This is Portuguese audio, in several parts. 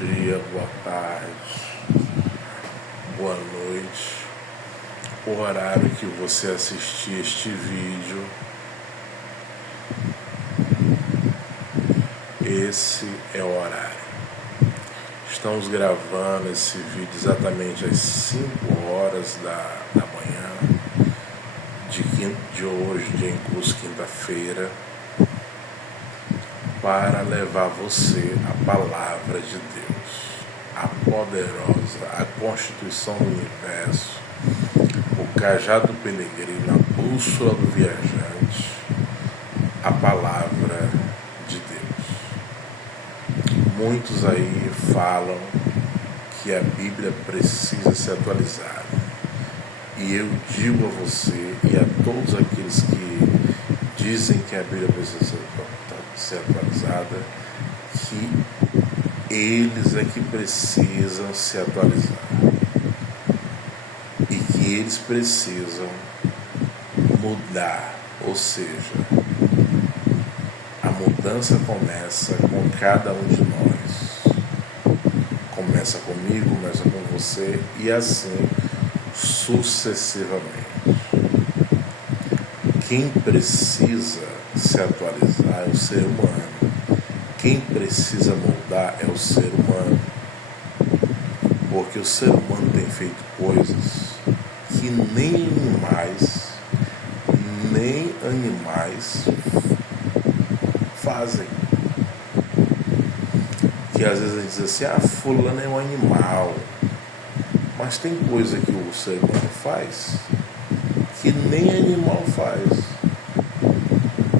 dia, boa tarde, boa noite. O horário que você assistir este vídeo, esse é o horário. Estamos gravando esse vídeo exatamente às 5 horas da manhã de hoje, dia em curso, quinta-feira, para levar você a palavra de Deus, a poderosa, a constituição do universo, o cajado peregrino, a bússola do viajante, a palavra de Deus. Muitos aí falam que a Bíblia precisa ser atualizada. E eu digo a você e a todos aqueles que dizem que a Bíblia precisa ser atualizada, que eles é que precisam se atualizar. E que eles precisam mudar. Ou seja, a mudança começa com cada um de nós. Começa comigo, começa com você e assim sucessivamente. Quem precisa se atualizar é o ser humano. Quem precisa mudar é o ser humano. Porque o ser humano tem feito coisas que nem animais fazem. Que às vezes a gente diz assim, fulano é um animal. Mas tem coisa que o ser humano faz que nem animal faz.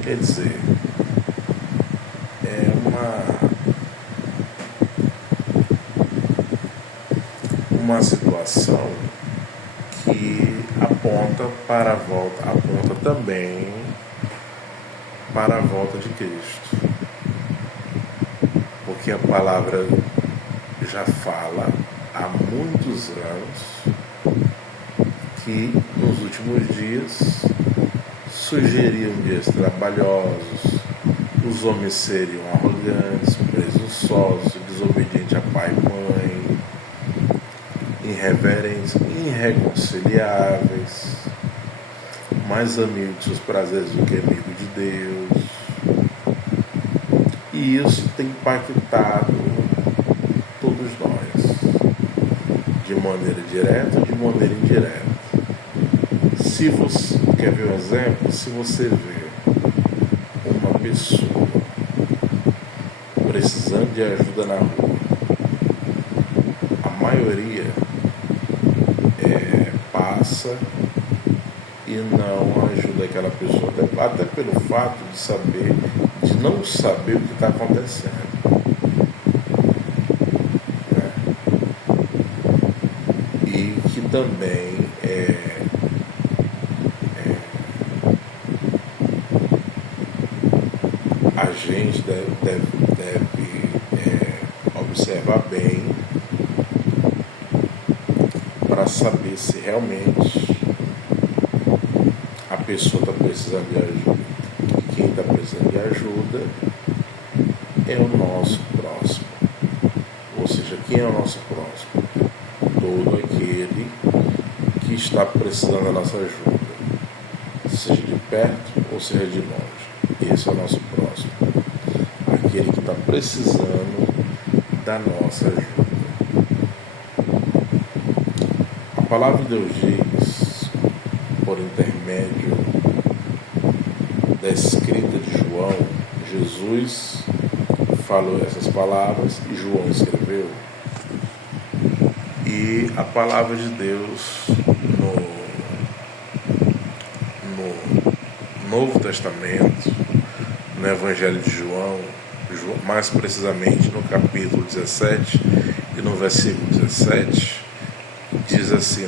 Quer dizer, é uma situação que aponta também para a volta de Cristo. Porque a palavra já fala há muitos anos que nos últimos dias surgiriam dias trabalhosos, os homens seriam arrogantes, presunçosos, desobedientes a pai e mãe, irreverentes, irreconciliáveis, mais amigos de seus prazeres do que amigo de Deus. E isso tem impactado todos nós, de maneira direta ou de maneira indireta. Se você quer ver um exemplo, se você vê uma pessoa precisando de ajuda na rua, a maioria passa e não ajuda aquela pessoa, até pelo fato de não saber o que está acontecendo. E que também a gente deve observar bem para saber se realmente a pessoa está precisando de ajuda. E quem está precisando de ajuda é o nosso próximo. Ou seja, quem é o nosso próximo? Todo aquele que está precisando da nossa ajuda, seja de perto ou seja de longe. Esse é o nosso próximo, aquele que está precisando da nossa ajuda. A palavra de Deus diz, por intermédio da escrita de João, Jesus falou essas palavras e João escreveu. E a palavra de Deus no Novo Testamento, no Evangelho de João, mais precisamente no capítulo 17 e no versículo 17, diz assim: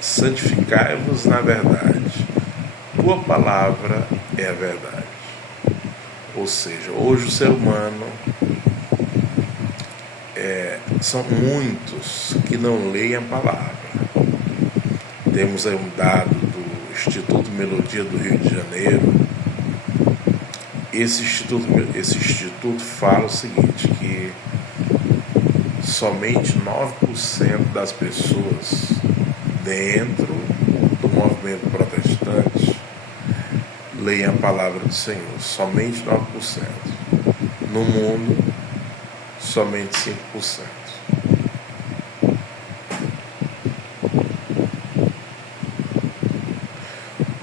santificai-vos na verdade, tua palavra é a verdade. Ou seja, hoje o ser humano são muitos que não leem a palavra. Temos aí um dado do Instituto Melodia do Rio de Janeiro. Esse instituto fala o seguinte, que somente 9% das pessoas dentro do movimento protestante leem a palavra do Senhor. Somente 9%. No mundo, somente 5%.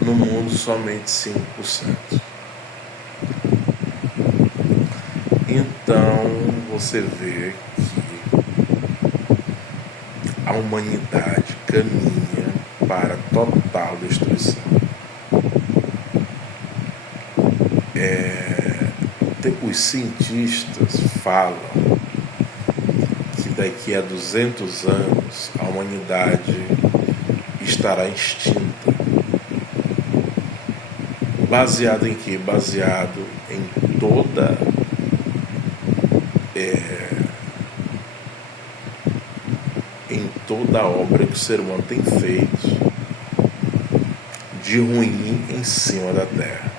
No mundo, somente 5%. Então, você vê que a humanidade caminha para total destruição. Os cientistas falam que daqui a 200 anos a humanidade estará extinta. Baseado em quê? Baseado em toda a obra que o ser humano tem feito de ruim em cima da terra,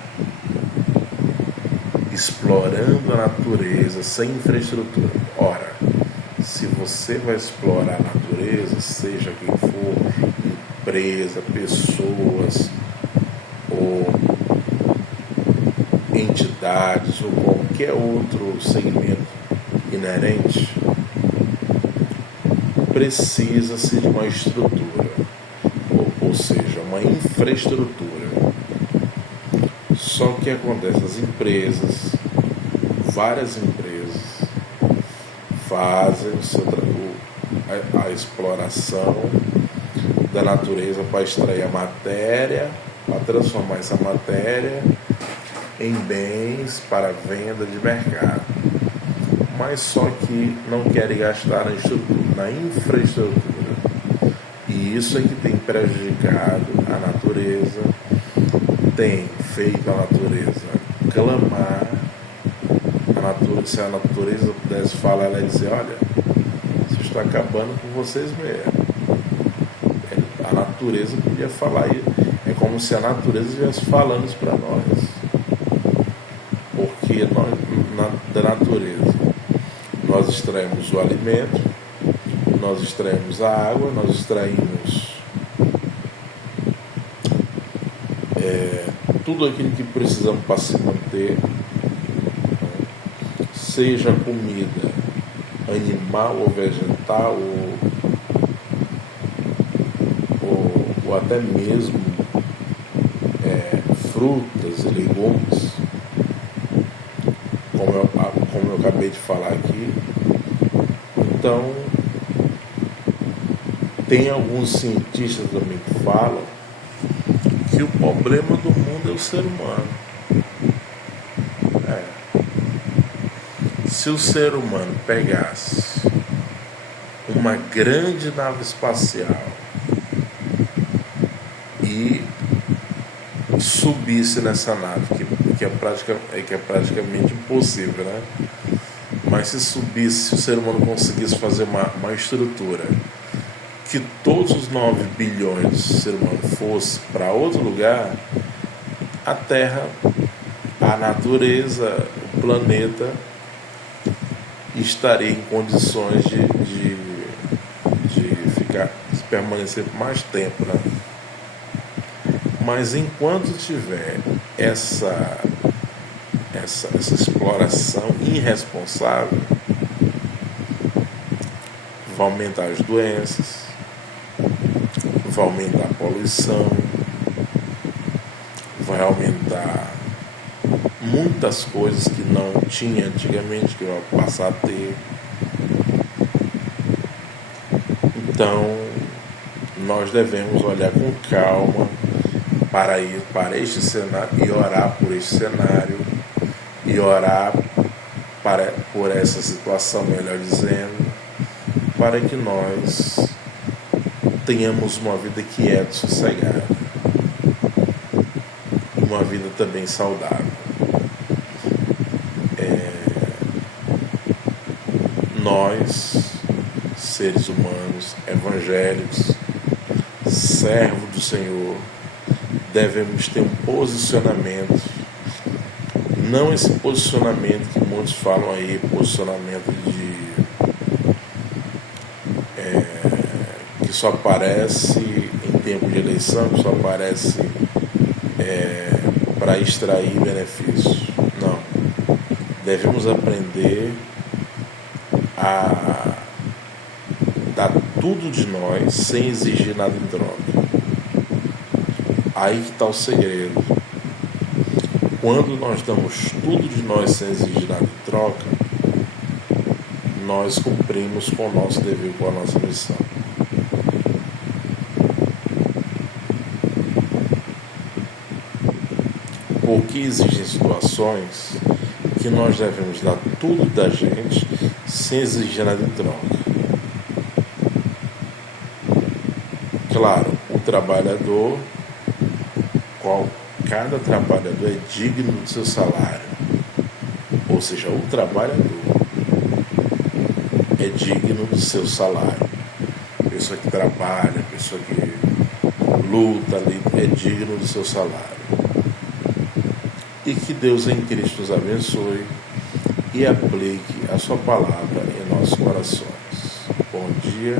explorando a natureza sem infraestrutura. Ora, se você vai explorar a natureza, seja quem for, empresa, pessoas ou entidades ou qualquer outro segmento inerente, precisa-se de uma estrutura, ou seja, uma infraestrutura. Só que acontece, as empresas, várias empresas, fazem a exploração da natureza para extrair a matéria, para transformar essa matéria em bens para venda de mercado. Mas só que não querem gastar na infraestrutura. E isso é que tem prejudicado a natureza, tem feito a natureza clamar. Se a natureza pudesse falar, ela ia dizer: olha, você está acabando com vocês mesmos. A natureza podia falar isso. É como se a natureza estivesse falando isso para nós. Porque da natureza nós extraímos o alimento, nós extraímos a água, nós extraímos tudo aquilo que precisamos para se manter, seja comida animal ou vegetal, ou até mesmo frutas e legumes, como eu acabei de falar aqui. Então, tem alguns cientistas também que falam que o problema do mundo é o ser humano. Se o ser humano pegasse uma grande nave espacial e subisse nessa nave, que é praticamente impossível, né? Mas se o ser humano conseguisse fazer uma estrutura que todos os 9 bilhões do ser humano fosse para outro lugar, a Terra, a natureza, o planeta estaria em condições de permanecer por mais tempo, né? Mas enquanto tiver essa exploração irresponsável, vai aumentar as doenças, vai aumentar a poluição, vai aumentar muitas coisas que não tinha antigamente, que vai passar a ter. Então, nós devemos olhar com calma para este cenário e orar por este cenário e orar por essa situação, melhor dizendo, para que nós tenhamos uma vida quieta e sossegada, uma vida também saudável. Nós, seres humanos, evangélicos, servos do Senhor, devemos ter um posicionamento, não esse posicionamento que muitos falam aí, posicionamento que só aparece em tempo de eleição, que só aparece para extrair benefícios. Não. Devemos aprender a dar tudo de nós sem exigir nada em troca. Aí que está o segredo. Quando nós damos tudo de nós sem exigir nada em troca, nós cumprimos com o nosso dever, com a nossa missão. Porque existem situações que nós devemos dar tudo da gente sem exigir nada em troca. Claro, o trabalhador, cada trabalhador é digno do seu salário. Ou seja, o trabalhador é digno do seu salário. A pessoa que trabalha, a pessoa que luta ali, é digno do seu salário. E que Deus em Cristo nos abençoe e aplique a sua palavra em nossos corações. Bom dia.